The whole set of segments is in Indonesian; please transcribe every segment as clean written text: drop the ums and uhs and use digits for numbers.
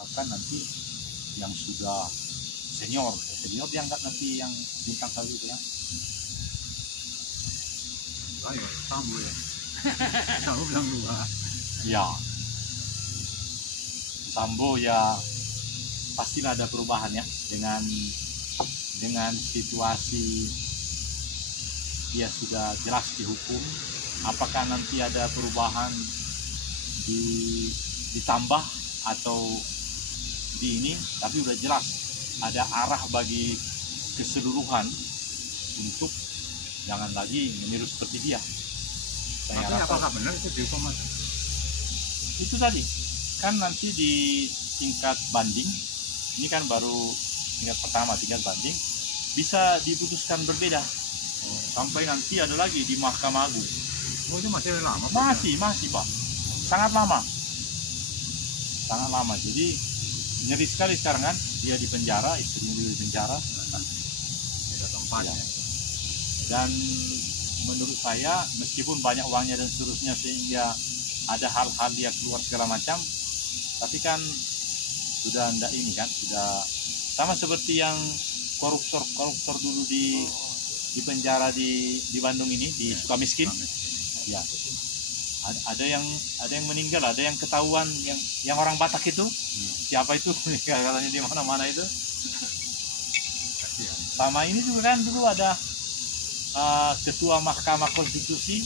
harapkan nanti yang sudah senior diangkat nanti yang bintang kali itu ya. Ayo, Sambo ya. Sambo bilang dua. Ya, Sambo ya pasti ada perubahan ya dengan situasi dia sudah jelas dihukum. Apakah nanti ada perubahan ditambah atau di ini, tapi udah jelas ada arah bagi keseluruhan untuk jangan lagi meniru seperti dia. Saya Tapi rasa apakah benar itu dihukum Mas? itu tadi kan nanti di tingkat banding, ini kan baru tingkat pertama, tingkat banding bisa diputuskan berbeda. Sampai nanti ada lagi di Mahkamah Agung. Oh, itu masih lama. Masih Pak, sangat lama. Jadi ngeri sekali sekarang kan, dia di penjara, istrinya juga di penjara. Beda tempat Ya. ya. Dan menurut saya meskipun banyak uangnya dan seterusnya sehingga ada hal-hal dia keluar segala macam, tapi kan sudah enggak ini kan, sudah sama seperti yang koruptor dulu di penjara di Bandung ini, di Sukamiskin. Ya. Ada yang meninggal, ada yang ketahuan, yang orang Batak itu, siapa itu katanya di mana-mana itu. Sama ini juga kan dulu ada ketua Mahkamah Konstitusi,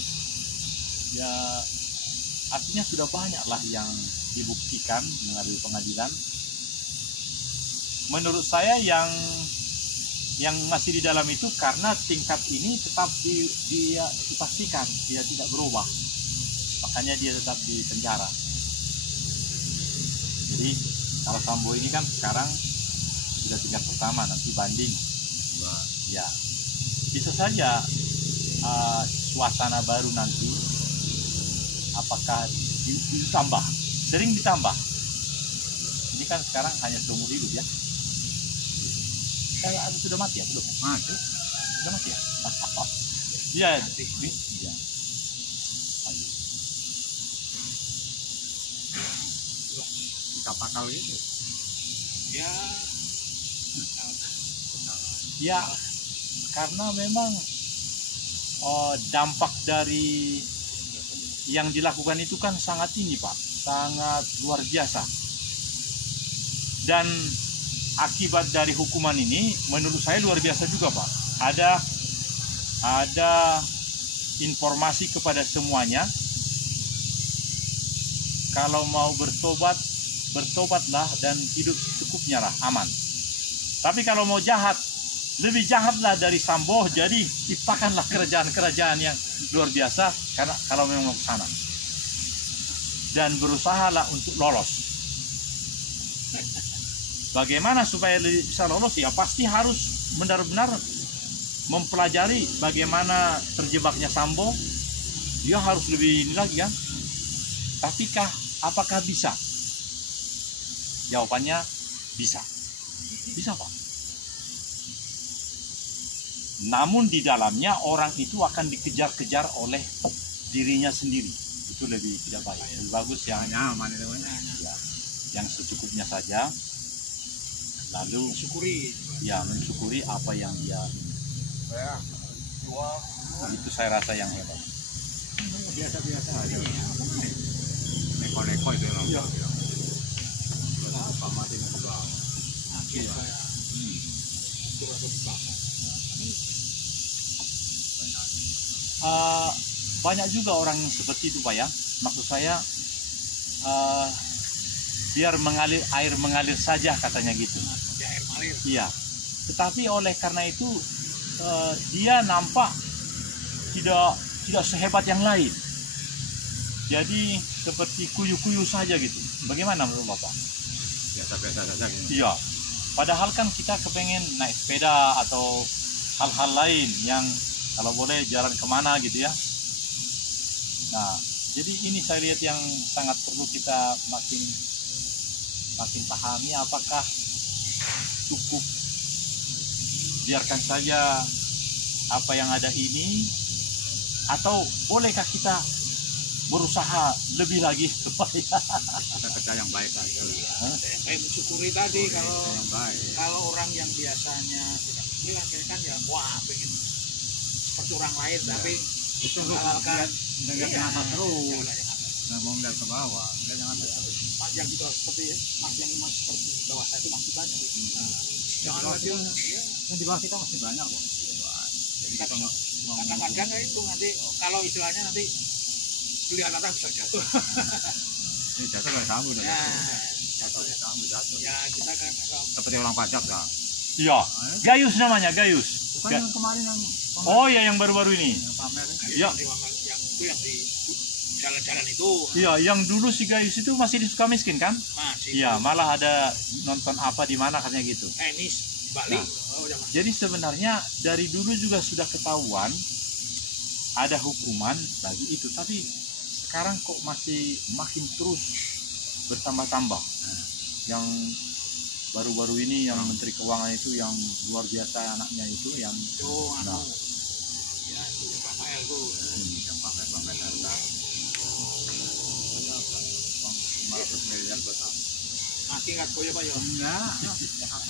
ya artinya sudah banyak lah yang dibuktikan melalui pengadilan. Menurut saya yang masih di dalam itu karena tingkat ini tetap dipastikan dia tidak berubah, makanya dia tetap di penjara. Jadi kalau Sambo ini kan sekarang sudah tingkat pertama, nanti banding ya, bisa saja suasana baru nanti apakah ditambah, sering ditambah. Ini kan sekarang hanya seumur hidup ya. Sudah mati ya belum? Mati. Sudah mati ya? Iya. Iya. Kapakal itu. Ya. Ya, karena memang dampak dari yang dilakukan itu kan sangat tinggi Pak, sangat luar biasa. Dan akibat dari hukuman ini menurut saya luar biasa juga Pak. Ada informasi kepada semuanya, kalau mau bertobatlah dan hidup secukupnya lah, aman. Tapi kalau mau jahat, lebih jahatlah dari Sambo, jadi ciptakanlah kerajaan-kerajaan yang luar biasa karena kalau memang mau ke sana. Dan berusahalah untuk lolos. Bagaimana supaya bisa lolos? Ya pasti harus benar-benar mempelajari bagaimana terjebaknya Sambo. Dia harus lebih ini lagi kan. Tapi apakah bisa? Jawabannya bisa. Bisa Pak. Namun di dalamnya orang itu akan dikejar-kejar oleh dirinya sendiri. Itu lebih tidak baik. Lebih bagus yang yang secukupnya saja. Lalu mensyukuri apa yang dia, itu saya rasa yang hebat. Biasa-biasa aja. Neko-neko itu ya. Banyak juga orang seperti itu Pak ya. Maksud saya biar air mengalir saja katanya gitu. Iya. Tetapi oleh karena itu dia nampak tidak sehebat yang lain. Jadi seperti kuyu-kuyu saja gitu. Bagaimana menurut Bapak? Biasa-biasa saja. Iya. Padahal kan kita kepengen naik sepeda atau hal-hal lain yang kalau boleh jalan kemana gitu ya. Nah, jadi ini saya lihat yang sangat perlu kita makin pahami, apakah cukup biarkan saja apa yang ada ini, atau bolehkah kita berusaha lebih lagi supaya kita kerja yang baik lagi. saya mensyukuri tadi kalau yang baik. orang yang biasanya tidak begini akhirnya kan ya wah pengen seperti orang lain tapi Itu menghalalkan lihat yang atas terus. yang atas. Nah, mau lihat ke bawah, lihat yang atas terus. Mas yang di bawah seperti mas yang mas seperti di bawah saya itu masih banyak gitu. Jangan bawah lagi kita- Yang di bawah kita masih banyak kok. Jadi kita mau kadang-kadang ya itu nanti kalau istilahnya nanti kelihatan bisa jatuh. ini jatuh kayak kamu dah. Ya, Jatuh kayak kamu jatuh. ya kita kan Seperti orang pajak dah. Iya, Gayus namanya, Gayus. Bukan yang kemarin yang Oh ya, yang baru-baru ini. yang pamer. Iya. yang itu yang di jalan-jalan itu Iya, yang dulu si Gayus itu masih di Sukamiskin kan? masih Iya, malah ada nonton apa di mana katanya gitu. tenis di Bali. Nah. Oh, zaman Jadi sebenarnya dari dulu juga sudah ketahuan ada hukuman bagi itu, tapi sekarang kok masih makin terus bertambah-tambah. Yang baru-baru ini yang Menteri Keuangan itu yang luar biasa anaknya itu yang itu Nah. ya itu Rafael tuh Yang pamer-pamer dasar. 500 miliar buat apa? mati nggak koyo pak yo Enggak.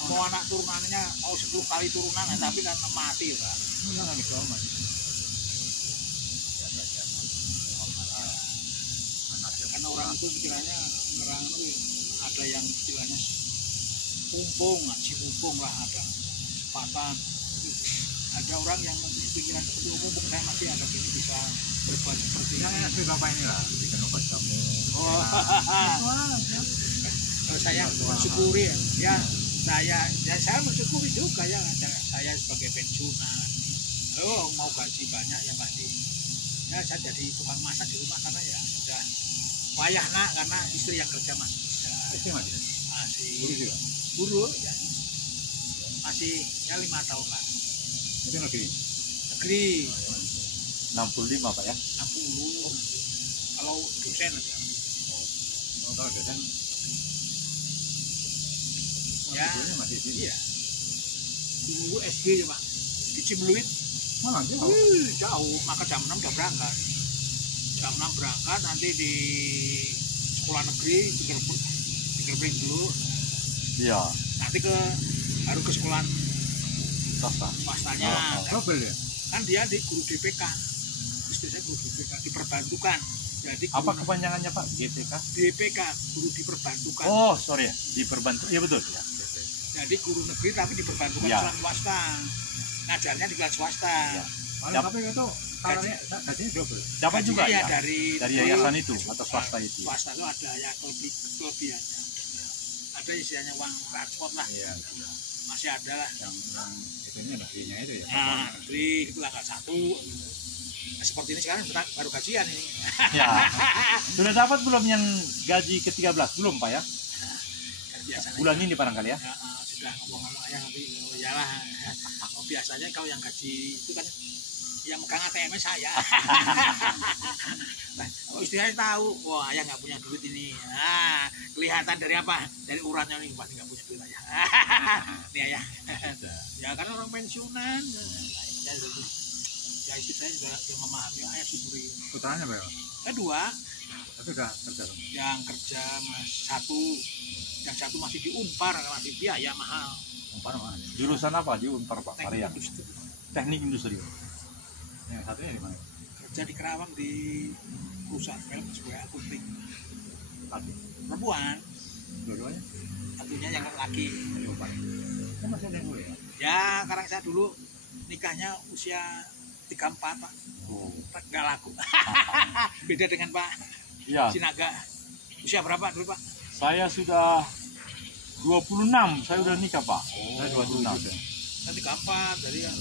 mau anak turunannya mau 10 kali turunan tapi kan mati pak. Enggak lagi koma. Karena orang itu pikirannya orang itu ada yang istilahnya pumpung, ngaji pumpung lah ada kesempatan. Ada orang yang mempunyai pikiran seperti mumpung saya masih ada gini bisa berbuat seperti Yang ini. enak sih bapak ini lah, bikin obat kamu. Oh, kalau saya mensyukuri ya saya mensyukuri juga ya saya sebagai pensiunan. Oh mau gaji banyak ya pasti. Ya saya jadi tukang masak di rumah karena ya sudah payah nak karena istri yang kerja masih Itu masih. masih Guru juga. guru ya masih ya 5 tahun lah Itu negeri. negeri 65 Pak ya. 60 kalau dosen ya. Oh, kalau dosen Ya. gurunya masih di sini. Iya dulu SD ya pak di Cimluit. Mana sih? Jauh maka jam 6 udah berangkat jam 6 berangkat nanti di sekolah negeri dikerpring dulu Iya, nanti baru ke sekolah swasta. swastanya. Oh, Double ya? Kan dia di guru DPK istri saya guru DPK diperbantukan jadi Apa guru kepanjangannya Pak? GPK? DPK guru diperbantukan Oh, sorry ya, diperbantu. Iya betul ya. jadi guru negeri tapi diperbantukan Ya. sekolah swasta ngajarnya di kelas swasta Ya. Mana tapi itu kalornya gajinya double. Dapat juga Gajinya ya dari yayasan itu atau swasta itu. swasta itu ada ya kelebihannya ada istilahnya uang transport lah Iya. masih ada lah Yang itunya negerinya itu ya. nah negeri itu tanggal 1 nah, seperti ini sekarang baru gajian ini Ya. Sudah dapat belum yang gaji ke-13? Belum Pak ya? kan biasanya Bulan ini barangkali ya. ya, sudah ngomong-ngomong ayah nanti oh iyalah biasanya kalau yang gaji itu kan yang megang ATM saya nah, kalau istilahnya tahu wah ayah nggak punya duit ini nah, kelihatan dari apa dari uratnya nih pasti nggak punya duit ayah ini ayah ya karena orang pensiunan ya istri saya juga yang memahami ayah syukuri Putranya berapa? kedua Tapi udah kerja. yang kerja yang satu masih di Unpar masih biaya mahal Umpar mana? Jurusan apa di Unpar Pak? teknik Maria. industri Teknik industri. Yang satunya di mana? kerja di Kerawang di perusahaan film sebagai akunting Lagi. perempuan Dua-duanya satunya yang laki dari Umpar. Kan masih ada yang dulu ya? ya karena saya dulu nikahnya usia 34 Pak Oh. nggak laku beda dengan Pak Ya, Sinaga usia berapa dulu Pak saya sudah 26, saya udah nikah Pak. Saya 27 ya. saya 34 jadi kan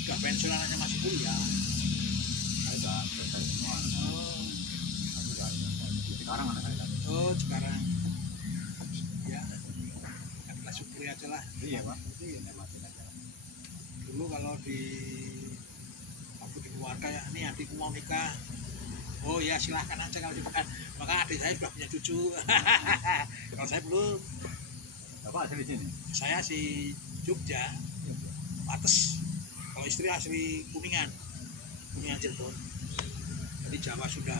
udah pensiunan hanya masih kuliah Saya udah selesai semua. oh, Aku udah sekarang anak saya. oh sekarang ya kan kita syukuri aja lah Iya pak. Iya. Nikmatin aja. Dulu kalau di waktu di keluarga ya ini adikku mau nikah oh ya silahkan aja kalau dimakan maka adik saya sudah punya cucu kalau saya belum Bapak asli sini. saya si Jogja Pates kalau istri asli Kuningan Cirebon jadi Jawa sudah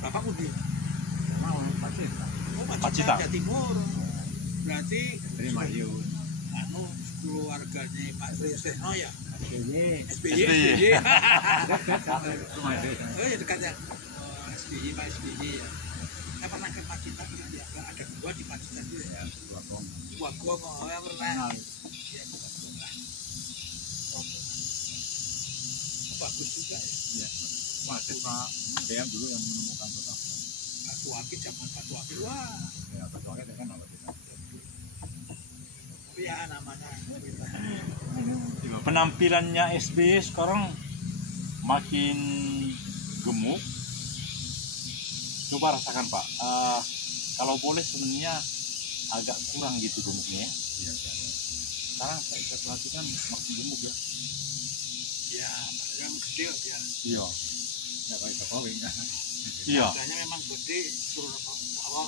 bapak pun di Mau masih. Pacitan. Jawa Timur. Berarti Dari Madiun. anu keluarganya Pak Trisno ya. SBY. SBY. SBY. Rumah itu. Oh ya dekat ya. Oh, SBY Pak SBY ya. Saya pernah ke Pacitan ya. Ada gua di Pacitan itu ya. Gua mau ya pernah. Ya bukan gua. Oh, bagus juga ya. Ya. Masih Pak DM dulu yang menemukan pertama. Batu akik zaman batu akik wah. Ya, pertama dengan apa kita? Tapi ya namanya. Penampilannya SBY sekarang makin gemuk. Coba rasakan Pak. Kalau boleh sebenarnya agak kurang gitu gemuknya. Iya, iya. Sekarang saya perhatikan makin gemuk ya. Ya, yang gede dia. Iya. Ya, Pak Jokowi kan. Iya. Biasanya memang gede suruh apa?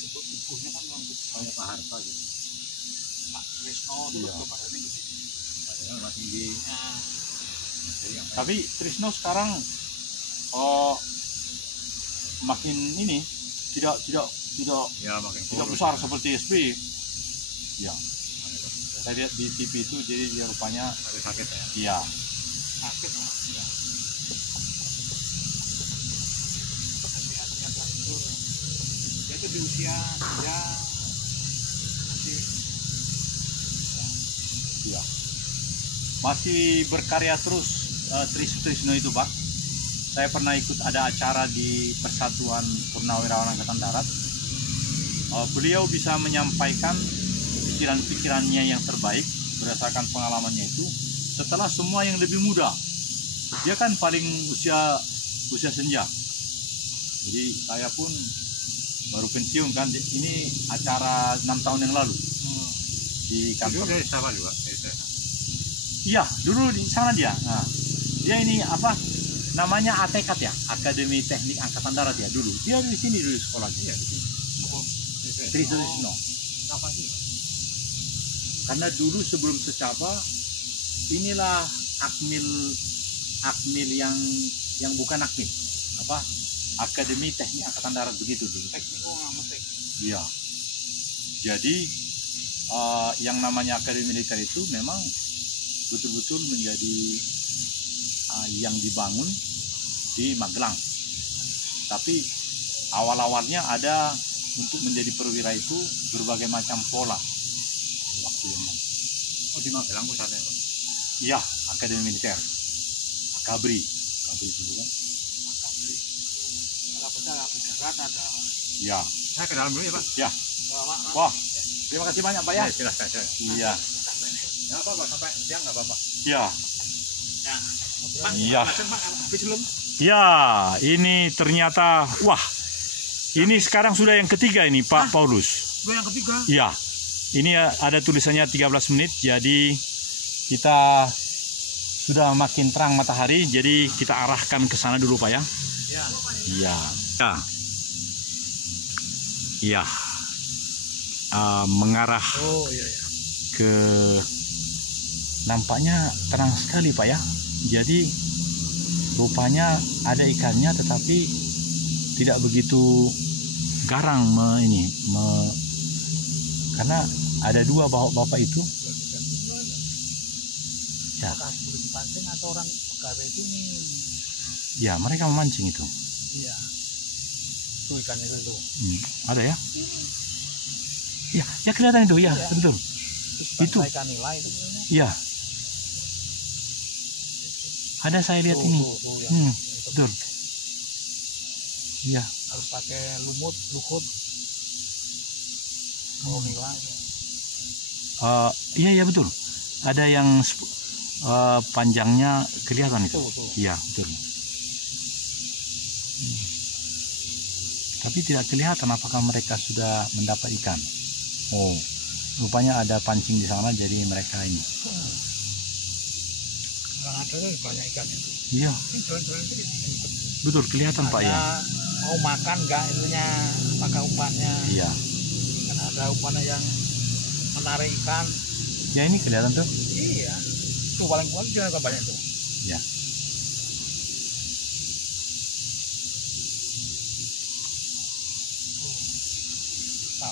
Tubuhnya kan memang gede. Kayak Pak Harto gitu. Pak Trisno itu Iya. badannya gede. Padahal masih tinggi. Nah, Jadi yang Tapi Trisno sekarang makin ini tidak ya makin kurus. besar seperti SBY. Ya. Saya lihat di TV itu jadi dia rupanya Ada sakit ya. iya. sakit lah. Ya. Hati-hati lah itu. Dia itu di usia ya masih Iya. Masih berkarya terus Trisno itu Pak. Saya pernah ikut ada acara di Persatuan Purnawirawan Angkatan Darat. Beliau bisa menyampaikan pikiran-pikirannya yang terbaik berdasarkan pengalamannya itu setelah semua yang lebih muda. Dia kan paling usia senja. Jadi saya pun baru pensiun kan. Ini acara 6 tahun yang lalu di Itu kantor. dari Sabah juga. Dari sana. Iya, dulu di sana dia. Nah, dia ini apa namanya ATK ya, Akademi Teknik Angkatan Darat ya dulu. Dia di sini dulu sekolahnya ya di sini. Trisno. Apa sih? Karena dulu sebelum secaba inilah Akmil yang bukan Akmil. Apa? Akademi Teknik Angkatan Darat begitu dulu. teknik teknik. Iya. Jadi yang namanya Akademi Militer itu memang betul-betul menjadi yang dibangun di Magelang. Tapi awal-awalnya ada untuk menjadi perwira itu berbagai macam pola waktu yang Oh, di Magelang pusatnya, Pak. iya Akademi Militer Akabri dulu kan. Akabri. Kalau kita api darat ada. Iya. Saya ke dalam dulu ya, Pak. Ya. Wah, terima kasih banyak Pak ya. Silahkan. Iya. Ya apa-apa, sampai siang nggak apa-apa. Iya. Pak, Iya. Pak, habis belum? Ya, ini ternyata wah. Ini sekarang sudah yang ketiga ini Pak Paulus. Gue yang ketiga. Iya. Ini ada tulisannya 13 menit. Jadi kita sudah makin terang matahari. Jadi kita arahkan ke sana dulu Pak ya. Ya. Iya. Ya. Iya. Mengarah Oh iya ya. ke nampaknya terang sekali Pak ya. Jadi rupanya ada ikannya tetapi tidak begitu garang karena ada dua bapak itu ya. Apakah sebelum dipancing atau orang pegawai itu nih? Ya mereka memancing itu. Iya. Itu ikan itu. Ada ya? Ya kelihatan itu ya, Iya. betul. Itu. Ikan nila itu. Ya. Ada saya lihat ini. Ya. Betul. Iya. Harus pakai luhut. Oh nila. Iya betul. Ada yang panjangnya kelihatan itu. Iya betul. Tapi tidak kelihatan apakah mereka sudah mendapat ikan. Oh, rupanya ada pancing di sana jadi mereka ini. Ada banyak ikan itu. Iya. Betul kelihatan Pak ya. Mau makan nggak itunya pakai umpannya. Iya. Karena ada umpannya yang menarik ikan. Ya ini kelihatan tuh. Iya. Itu paling juga banyak tuh. Ya.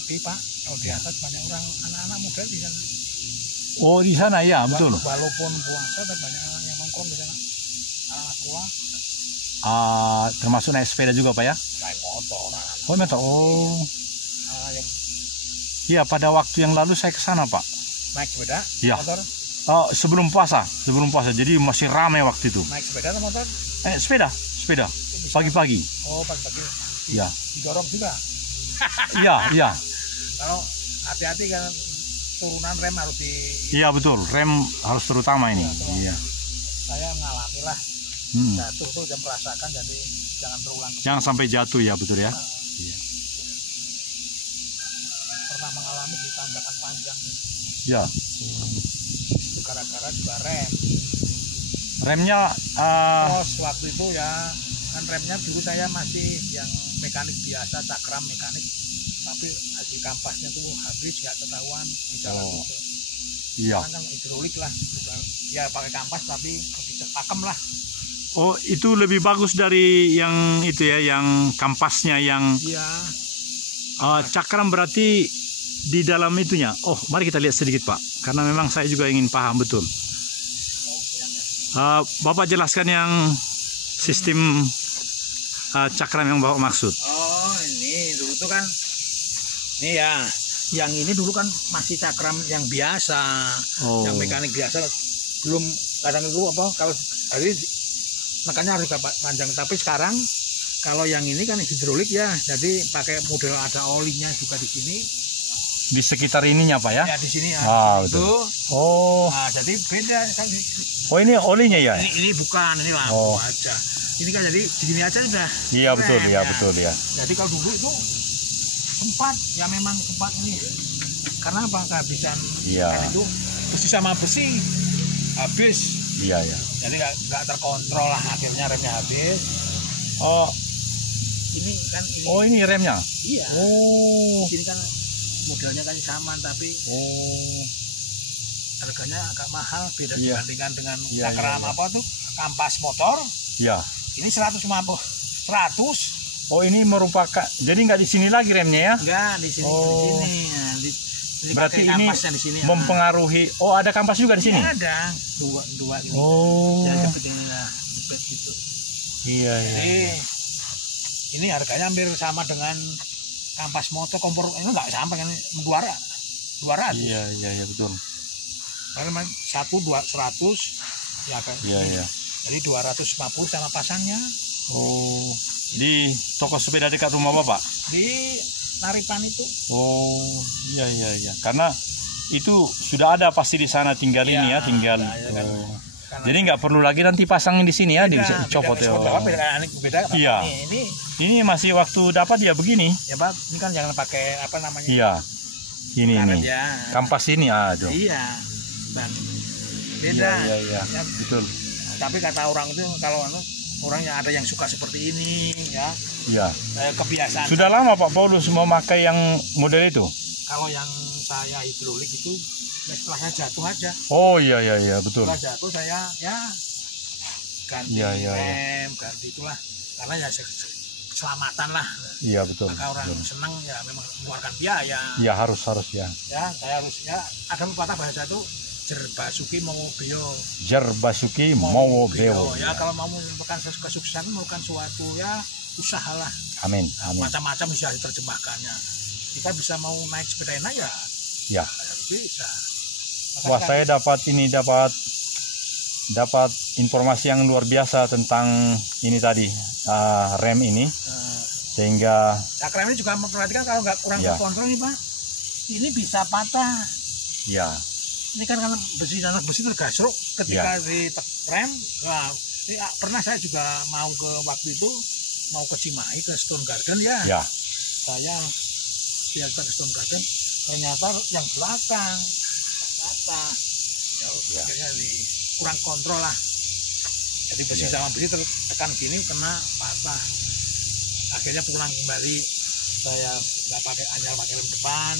rapi Pak. Kalau di atas banyak orang anak-anak muda di sana. Oh di sana ya betul. Walaupun puasa tapi banyak orang yang nongkrong di sana. Anak sekolah Termasuk naik sepeda juga Pak ya? naik motor. Oh motor. Oh Yang iya, pada waktu yang lalu saya ke sana Pak. naik sepeda, Iya. motor, Oh, sebelum puasa. Jadi masih ramai waktu itu. naik sepeda atau motor? Sepeda. Pagi-pagi. Oh pagi-pagi. Iya. Didorong juga. Iya. Kalau hati-hati kan turunan rem harus di. Iya betul. Rem harus terutama ini. Iya. Saya ngalami lah Hmm. jatuh tuh jam merasakan, jadi jangan terulang. Jangan sampai jatuh ya betul ya. Iya. Pernah mengalami di tanjakan panjang nih. Ya. Itu gara-gara juga rem. Remnya Terus waktu itu ya kan remnya dulu saya masih yang mekanik biasa, cakram mekanik, tapi di kampasnya tuh habis nggak ketahuan di jalan Oh. itu. iya. Kan hidrolik lah, ya pakai kampas tapi lebih pakem lah. Oh, itu lebih bagus dari yang itu ya, yang kampasnya yang Iya. cakram berarti di dalam itunya. Oh, mari kita lihat sedikit Pak, karena memang saya juga ingin paham betul. Bapak jelaskan yang sistem cakram yang Bapak maksud. Oh ini dulu tuh kan, ini ya, yang ini dulu kan masih cakram yang biasa, Oh. yang mekanik biasa, belum kadang itu apa kalau hari makanya harus panjang. Tapi sekarang kalau yang ini kan hidrolik ya, jadi pakai model ada olinya juga di sini. Di sekitar ininya Pak ya? Ya di sini betul. itu. Oh. Nah, jadi beda kan. Oh ini olinya ya? Ini bukan, ini lampu Oh. aja. Ini kan jadi segini aja udah. Iya betul keren, ya, betul ya. Jadi kalau dulu itu sempat, ya memang sempat ini. Karena apa? Kehabisan Iya. kan itu besi sama besi habis. Iya ya. Jadi nggak terkontrol lah, akhirnya remnya habis. Oh. Ini kan ini. Oh ini remnya. Iya. Oh. Ini kan modelnya kan sama tapi Oh. harganya agak mahal, beda Iya. dibandingkan dengan Iya, cakram iya. apa tuh kampas motor. Ya. Ini 150, 100. Oh ini merupakan, jadi nggak di sini lagi remnya ya? Enggak, di sini, Oh. di sini. Nah, Berarti pakai ini kampasnya di sini. mempengaruhi. Oh ada kampas juga di sini? Ya, ada dua ini. Oh. Ya, jepit ini lah, jepit gitu. Iya iya. Jadi ini harganya hampir sama dengan kampas motor kompor ini nggak sampai kan 200. Iya iya betul. Karena 100 ya kan. Iya iya. Jadi 250 sama pasangnya Oh. Di toko sepeda dekat rumah Bapak? di Naripan itu. Oh iya iya iya. Karena itu sudah ada pasti di sana tinggal Iya, ini ya, tinggal. ya kan. Oh. Karena Jadi nggak perlu lagi nanti pasangin di sini ya, dia bisa beda, dicopot ya. beda. Iya. Ini Ini masih waktu dapat ya begini. ya Pak, ini kan jangan pakai apa namanya? Iya. Ini karet nih. ya. Kampas ini aduh. Iya. Dan Iya beda. iya iya. Ya, Betul. tapi kata orang itu kalau orang yang ada yang suka seperti ini ya, Iya. kebiasaan. Sudah lama Pak Paulus memakai yang model itu? Kalau yang saya hidrolik itu ya setelah saya jatuh aja. Oh iya iya iya betul. Setelah jatuh saya ya ganti Iya, iya, rem, ganti itulah. Karena ya keselamatan lah. Iya betul. Maka orang betul. senang ya memang mengeluarkan biaya. Iya harus ya. Ya saya harus ya ada pepatah bahasa itu jerbasuki mau beo. Jarbasuki mau beo. Ya kalau mau menemukan kesuksesan merupakan suatu ya usahalah. Amin amin. Macam-macam bisa diterjemahkannya. Kita bisa mau naik sepeda enak ya Ya. bisa. Wah saya dapat informasi yang luar biasa tentang ini tadi rem ini, sehingga Cakram ini juga memperhatikan kalau nggak kurang Ya. terkontrol nih Pak, ini bisa patah. ya Ini kan karena besi tergasruk ketika di rem. Nah, ini pernah saya juga mau ke waktu itu mau ke Cimahi ke Stone Garden ya. ya Saya lihat ke Stone Garden, ternyata yang belakang patah. Ya, akhirnya kurang kontrol lah. Jadi besi Ya. sama besi tertekan gini kena patah. Akhirnya pulang kembali, saya nggak pakai pakai rem depan.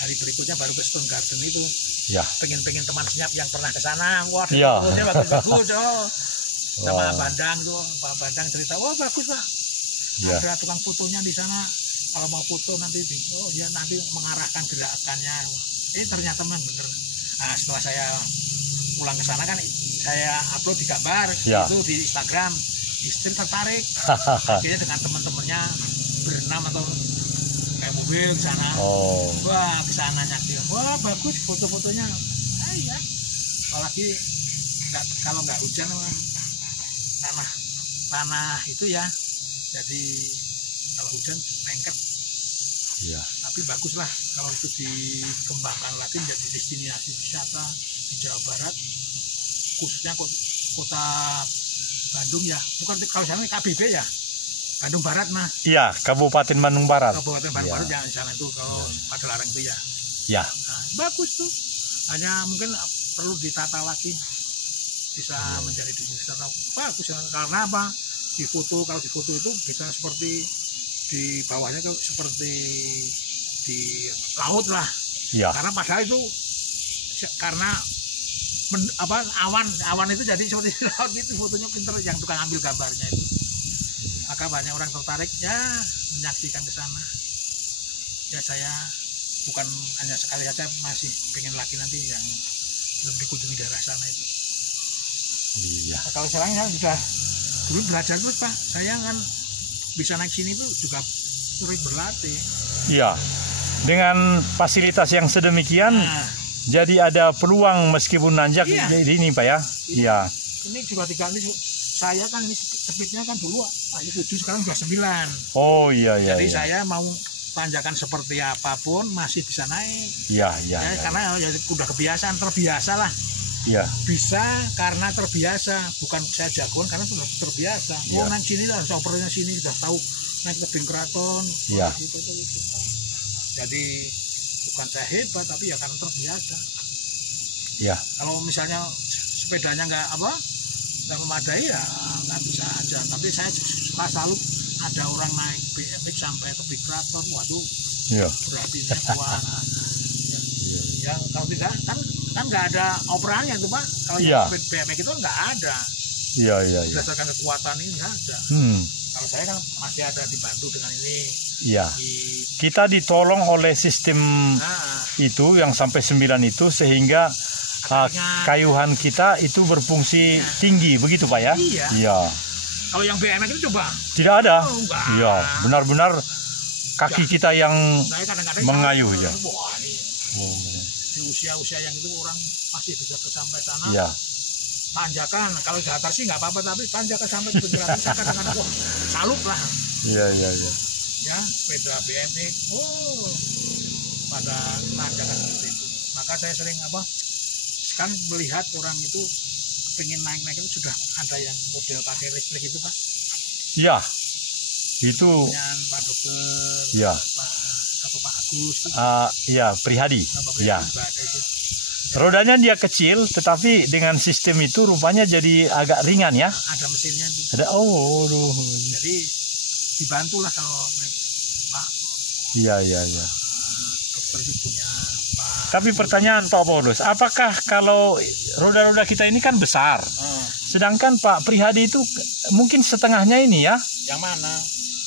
Hari berikutnya baru ke Stone Garden itu. ya Pengen teman senyap yang pernah ke sana. Wah, Iya. fotonya bagus-bagus. Oh. Sama Wah. Bandang tuh, Pak Bandang cerita, wah bagus Pak. ya Ada tukang fotonya di sana. kalau mau foto nanti nanti mengarahkan gerakannya. Ternyata memang benar. Nah, setelah saya pulang ke sana kan saya upload di gambar itu di Instagram, istri tertarik. Akhirnya dengan teman-temannya berenam atau kayak mobil ke sana. Wah, ke sana nyatir. Wah, bagus foto-fotonya. Iya. Apalagi kalau nggak hujan tanah itu ya. Jadi kalau hujan lengket. Iya. Tapi baguslah kalau itu dikembangkan lagi menjadi destinasi wisata di Jawa Barat, khususnya kota Bandung ya. Bukan kalau sana KBB ya, Bandung Barat mah. Iya, Kabupaten Bandung Barat. Kabupaten Bandung Barat ya, di sana itu kalau Padalarang itu ya. Ya. Nah, bagus tuh. Hanya mungkin perlu ditata lagi, bisa menjadi destinasi wisata bagus ya. Karena apa? Kalau di foto itu bisa seperti di bawahnya tuh seperti di laut lah. Iya. Karena padahal itu karena awan itu jadi seperti laut itu, fotonya pinter yang tukang ambil gambarnya itu. Maka banyak orang tertarik ya menyaksikan ke sana. Ya saya bukan hanya sekali saja, masih pengen lagi nanti yang belum dikunjungi daerah sana itu. Iya. Nah, kalau sekarang saya sudah dulu belajar terus Pak, saya kan bisa naik sini itu juga sering berlatih. Iya. Dengan fasilitas yang sedemikian, jadi ada peluang meskipun nanjak ini Pak ya. Iya. Ini juga diganti. Saya kan ini speednya kan dulu 7, sekarang sudah 9. Oh iya. Jadi saya mau tanjakan seperti apapun masih bisa naik. Iya. Karena ya udah terbiasa lah. Iya. Bisa karena terbiasa, bukan saya jagoan karena sudah terbiasa. Iya. Naik sini lah, opernya sini sudah tahu naik tebing keraton. Iya. Jadi bukan saya hebat tapi ya karena terbiasa. Iya. Kalau misalnya sepedanya nggak memadai ya nggak bisa aja. Tapi saya suka salut ada orang naik BMX sampai tebing keraton. Waduh. Iya. Berarti kuat. Ya kalau tidak kan nggak ada operannya tuh Pak. Kalau yang BMX itu nggak ada. Iya. Berdasarkan kekuatan ini nggak ada. Kalau saya kan masih ada dibantu dengan ini. Iya. Kita ditolong oleh sistem itu yang sampai 9 itu sehingga kayuhan kita itu berfungsi tinggi begitu Pak ya? Iya. Kalau yang BMX itu coba? Tidak ada. Iya, benar-benar kaki kita yang mengayuh ya. Wah, di usia-usia yang itu orang masih bisa sampai sana. Iya. Tanjakan, kalau di atas sih nggak apa-apa, tapi tanjakan sampai ke saya kadang-kadang salut lah. Iya. Ya, sepeda BMX, pada tanjakan seperti itu. Maka saya sering sekarang melihat orang itu pengen naik-naik itu sudah ada yang model pakai listrik itu Pak. Iya. Itu. Dengan Pak Dokter. Iya. Pak Agus. Iya, Prihadi. Iya. Rodanya dia kecil, tetapi dengan sistem itu rupanya jadi agak ringan ya. Ada mesinnya itu. Ada, Jadi dibantulah kalau naik Pak. Iya. Dokter itu punya Pak. Tapi pertanyaan Pak Paulus, apakah kalau roda-roda kita ini kan besar, sedangkan Pak Prihadi itu mungkin setengahnya ini ya? Yang mana?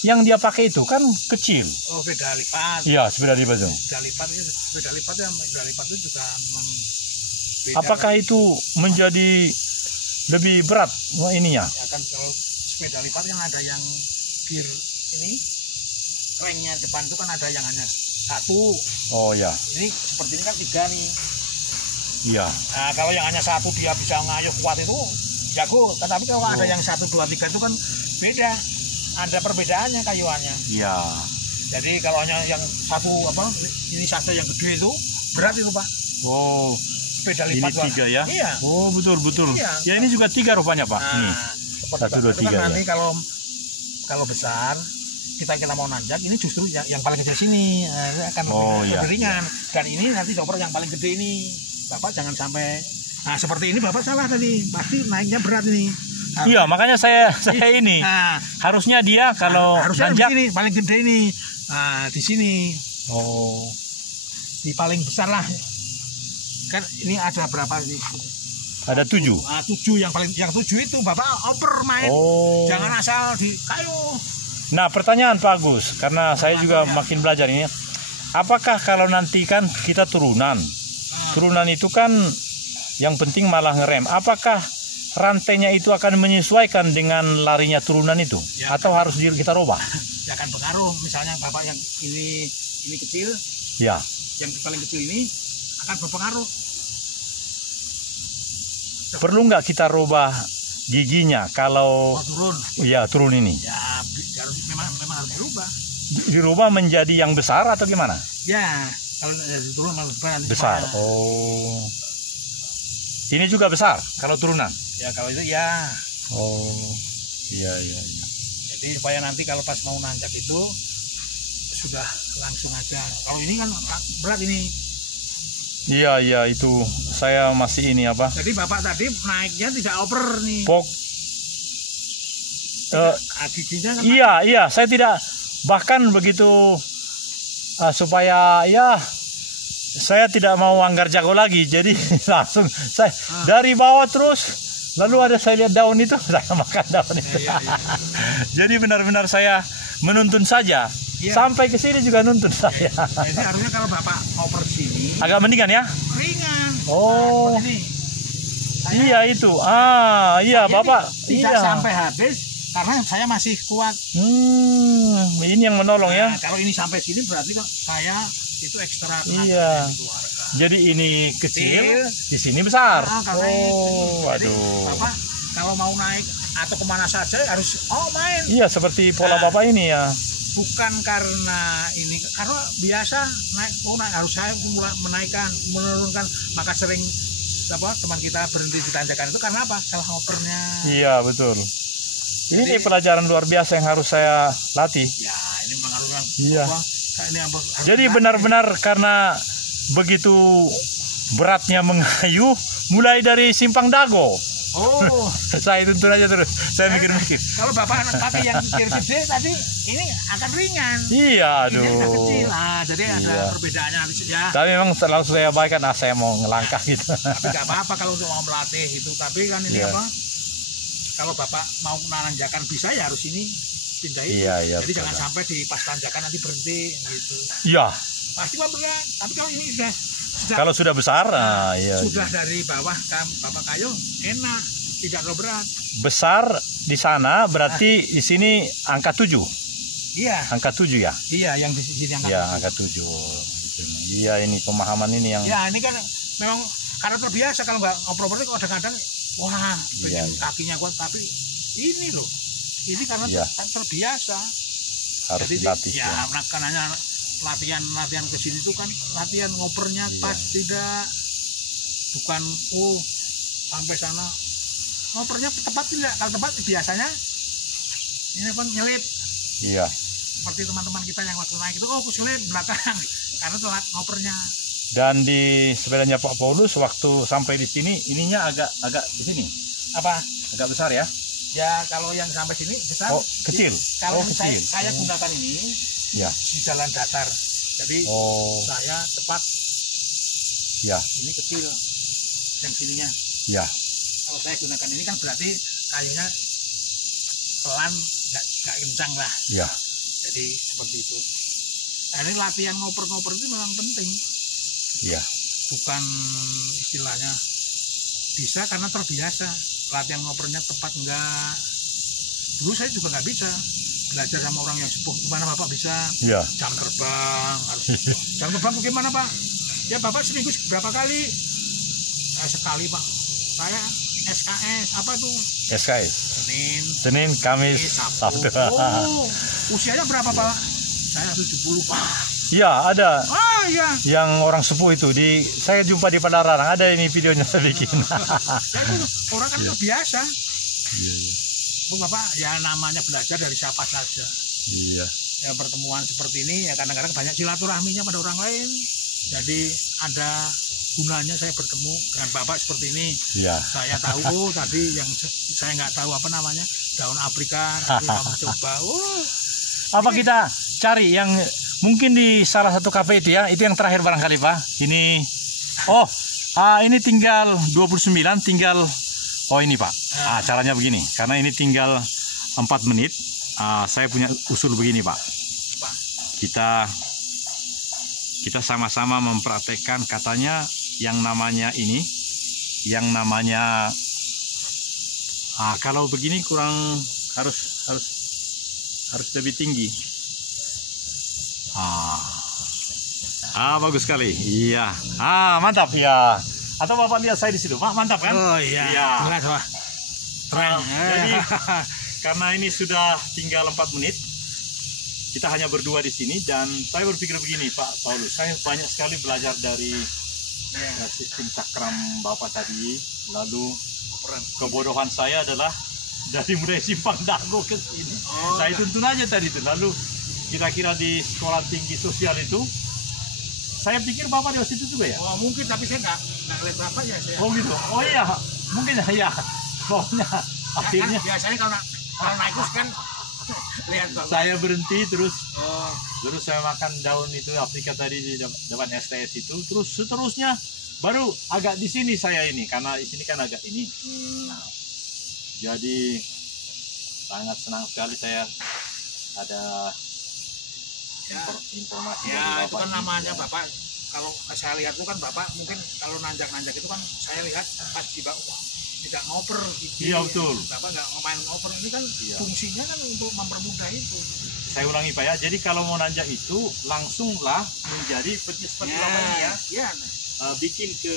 Yang dia pakai itu kan kecil. Oh, sepeda lipat. Iya, sepeda lipat itu. Sepeda lipat itu juga memang beda. Apakah itu menjadi lebih berat ininya? Ya kan kalau sepeda lipat kan ada yang gear ini, cranknya depan itu kan ada yang hanya 1. Oh ya. Ini seperti ini kan 3 nih. Iya. Nah, kalau yang hanya 1 dia bisa ngayuh kuat itu jago. Tapi kalau ada yang 1, 2, 3 itu kan beda. Ada perbedaannya kayuannya. Iya. Jadi kalau hanya yang 1 ini saja yang gede itu berat itu Pak. Oh. Sepeda lipat ini 3 ya? Iya. Oh betul. Iya. Ya ini juga 3 rupanya Pak. Nah, ini. 1, 2, 3 kan ya. nanti kalau besar kita mau nanjak ini justru yang paling kecil sini akan lebih ringan. Dan ini nanti chopper yang paling gede ini. Bapak jangan sampai seperti ini Bapak salah tadi. Pasti naiknya berat ini. Iya, makanya saya ini. Harusnya dia kalau nanjak ini paling gede ini. Di sini. Oh. Di paling besar lah. Kan ini ada berapa sih? Ada 7. 7 yang 7 itu Bapak oper main. Oh. Jangan asal di kayu. Nah, pertanyaan Pak Agus, karena saya juga makin belajar ini. Apakah kalau nanti kan kita turunan itu kan yang penting malah ngerem. Apakah rantainya itu akan menyesuaikan dengan larinya turunan itu, ya, atau harus kita rubah? Ya akan pengaruh. Misalnya bapak yang ini kecil, Ya. yang paling kecil ini akan berpengaruh. Perlu nggak kita rubah giginya kalau turun? Ya turun ini? Ya memang harus dirubah. Dirubah menjadi yang besar atau gimana? Ya kalau turun malah besar. Oh. Ini juga besar kalau turunan? Ya kalau itu ya. Oh. Iya. Jadi supaya nanti kalau pas mau nanjak itu sudah langsung aja. Kalau ini kan berat ini. Iya itu saya masih ini apa? Jadi bapak tadi naiknya tidak oper nih. Giginya kan. Iya saya tidak, bahkan begitu supaya ya saya tidak mau anggar jago lagi, jadi langsung saya dari bawah terus, lalu ada saya lihat daun itu, saya makan daun itu. Ya. Jadi benar-benar saya menuntun saja. Ya. Sampai ke sini juga nuntun saya. Jadi harusnya kalau bapak oper sini agak mendingan ya? Ringan. Oh. Nah, ini. Iya itu. Iya bapak. Tidak sampai habis karena saya masih kuat. Ini yang menolong ya. Kalau ini sampai sini berarti kan saya itu ekstra tenaga. Iya. Jadi ini kecil, di sini besar. Waduh. Bapak kalau mau naik atau kemana saja harus main. Iya seperti pola bapak ini ya. Bukan karena ini, karena biasa naik harus saya mulai menaikkan, menurunkan, maka sering teman kita berhenti di tanjakan itu karena apa? Salah opernya. Iya betul. Ini pelajaran luar biasa yang harus saya latih. Ya ini mengaruhkan. Iya. Jadi benar-benar karena begitu beratnya mengayuh, mulai dari Simpang Dago. Oh, saya tuntun aja terus. Saya mikir-mikir. Kalau bapak pakai yang gede tadi, ini akan ringan. Iya, aduh. Ini kecil. Jadi ada perbedaannya ya. Tapi memang selalu saya abaikan, saya mau ngelangkah gitu. Tapi nggak apa-apa kalau untuk mau melatih itu. Tapi kan ini apa? Kalau bapak mau nanjakan bisa ya harus ini pindah itu. Iya, jadi jangan sampai di pas tanjakan nanti berhenti gitu. Iya. Pasti berat. Tapi kalau ini sudah kalau sudah besar, iya. Sudah dari bawah bapak kayu enak, tidak terlalu berat. Besar di sana berarti di sini angka 7. Iya. Angka 7 ya? Iya, yang di sini angka 7. Iya, angka 7. Iya, ini pemahaman ini yang. Ya, ini kan memang karena terbiasa, kalau nggak ngobrol kok kadang-kadang wah, pengen kakinya kuat, tapi ini loh. Ini karena terbiasa. Harus dilatih. Ya, karena latihan ke sini itu kan latihan ngopernya pas, tidak bukan sampai sana ngopernya tepat, tidak. Kalau tepat biasanya ini kan nyelip. Iya. Seperti teman-teman kita yang waktu naik itu selip belakang karena telat ngopernya. Dan di sepedanya Pak Paulus waktu sampai di sini ininya agak di sini. Apa? Agak besar ya? Ya kalau yang sampai sini besar. Kecil. Kalau kecil. Saya gunakan ini. Ya. Di jalan datar, jadi saya cepat. Ya. Ini kecil, yang sininya. Ya. Kalau saya gunakan ini kan berarti kayunya pelan, nggak kencang lah. Ya. Jadi seperti itu. Nah, ini latihan ngoper-ngoper itu memang penting. Ya. Bukan istilahnya bisa karena terbiasa. Latihan ngopernya tepat enggak. Dulu saya juga nggak bisa. Belajar sama orang yang sepuh, gimana bapak bisa jam terbang, harus jam terbang bagaimana pak? Ya bapak seminggu berapa kali? Sekali pak. Saya SKS apa itu? SKS. Senin, Kamis, Sabtu. Usianya berapa pak? Saya 70 pak. Iya ada. Iya. Yang orang sepuh itu saya jumpa di Padalarang, ada ini videonya saya bikin. Ya itu orang kan itu biasa. Iya. Bapak ya namanya belajar dari siapa saja. Iya. Ya pertemuan seperti ini ya kadang-kadang banyak silaturahminya pada orang lain. Jadi ada gunanya saya bertemu dengan bapak seperti ini. Iya. Saya tahu tadi yang saya nggak tahu apa namanya daun Afrika. Kamu coba. Apa kita cari yang mungkin di salah satu kafe itu ya? Itu yang terakhir barangkali pak. Ini. Ini tinggal 29 tinggal. Ini Pak, caranya begini, karena ini tinggal 4 menit, saya punya usul begini, Pak. Pak. Kita sama-sama mempraktekkan, katanya yang namanya kalau begini kurang harus lebih tinggi. Bagus sekali. Iya. Mantap ya. Atau Bapak lihat saya di situ, Pak, mantap kan? Oh iya. Iya. Jelas, Pak. Keren. Jadi karena ini sudah tinggal 4 menit, kita hanya berdua di sini, dan saya berpikir begini, Pak Paulus, saya banyak sekali belajar dari sistem cakram Bapak tadi. Lalu kebodohan saya adalah dari mulai Simpang Dago ke sini. Saya tuntun aja tadi itu. Lalu kira-kira di sekolah tinggi sosial itu, saya pikir Bapak di situ juga ya? Oh mungkin, tapi saya nggak ngeliat Bapak ya. Saya. Oh gitu. Oh iya, mungkin ya. Soalnya akhirnya kan, biasanya kalau naik bus kan lihat Bapak. Saya berhenti terus saya makan daun itu Afrika tadi di depan STS itu, terus seterusnya baru agak di sini saya ini, karena di sini kan agak ini. Jadi sangat senang sekali saya ada informasi dari Bapak. Itu kan namanya Bapak, kalau saya lihat itu kan Bapak mungkin kalau nanjak-nanjak itu kan saya lihat pas di bawah tidak ngoper gitu. Iya betul. Bapak nggak main ngoper, ini kan fungsinya kan untuk mempermudah itu. Saya ulangi Pak ya, jadi kalau mau nanjak itu langsunglah menjadi seperti Bapak ini ya. Iya. Bikin ke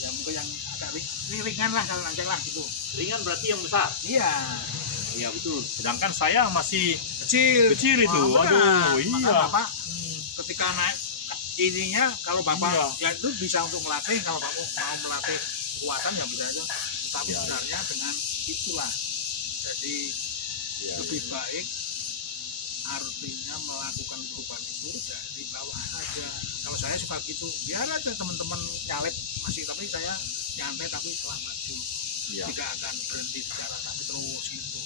ya mungkin yang agak ringan lah kalau nanjak lah gitu. Ringan berarti yang besar. Iya. Iya betul. Sedangkan saya masih kecil itu. Aduh, iya. Maka Bapak ketika naik ininya, kalau Bapak ya itu bisa untuk melatih, kalau Bapak mau melatih kekuatan ya bisa aja. Tapi sebenarnya dengan itulah. Jadi lebih baik artinya melakukan perubahan itu dari bawah aja. Kalau saya suka gitu, biar aja teman-teman nyalip masih, tapi saya nyantai tapi setelah maju. Tidak akan berhenti secara tapi terus gitu.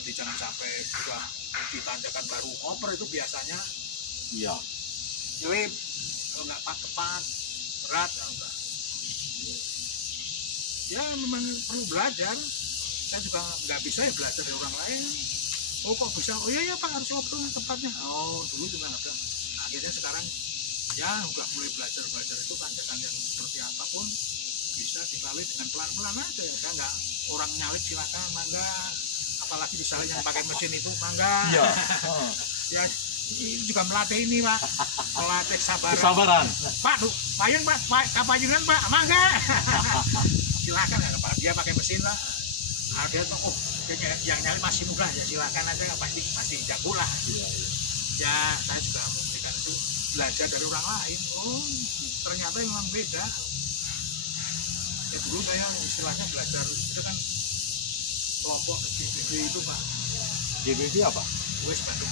Jadi jangan sampai sudah ditanjakan baru ngoper itu biasanya nyelip, kalau nggak tepat berat enggak. Ya memang perlu belajar. Saya juga nggak bisa ya belajar dari orang lain. Oh kok bisa? Oh iya Pak, harus ngoper tempatnya. Oh dulu cuma ada. Akhirnya sekarang ya udah mulai belajar itu tanjakan yang seperti apapun bisa dilalui dengan pelan-pelan aja ya. Saya nggak orang nyalip silakan mangga, apalagi misalnya yang pakai mesin itu mangga. Ya ini juga melatih ini Pak, melatih kesabaran. Pak payung Pak, kapayungan Pak, mangga. Silakan ya Pak, dia pakai mesin lah. Ada tuh yang nyalip masih mudah ya silakan aja, pasti masih jago lah. Ya saya juga memberikan itu, belajar dari orang lain. Oh ternyata memang beda. Ya dulu saya istilahnya belajar itu kan kelompok GBB itu Pak. GBB apa? Wes Bandung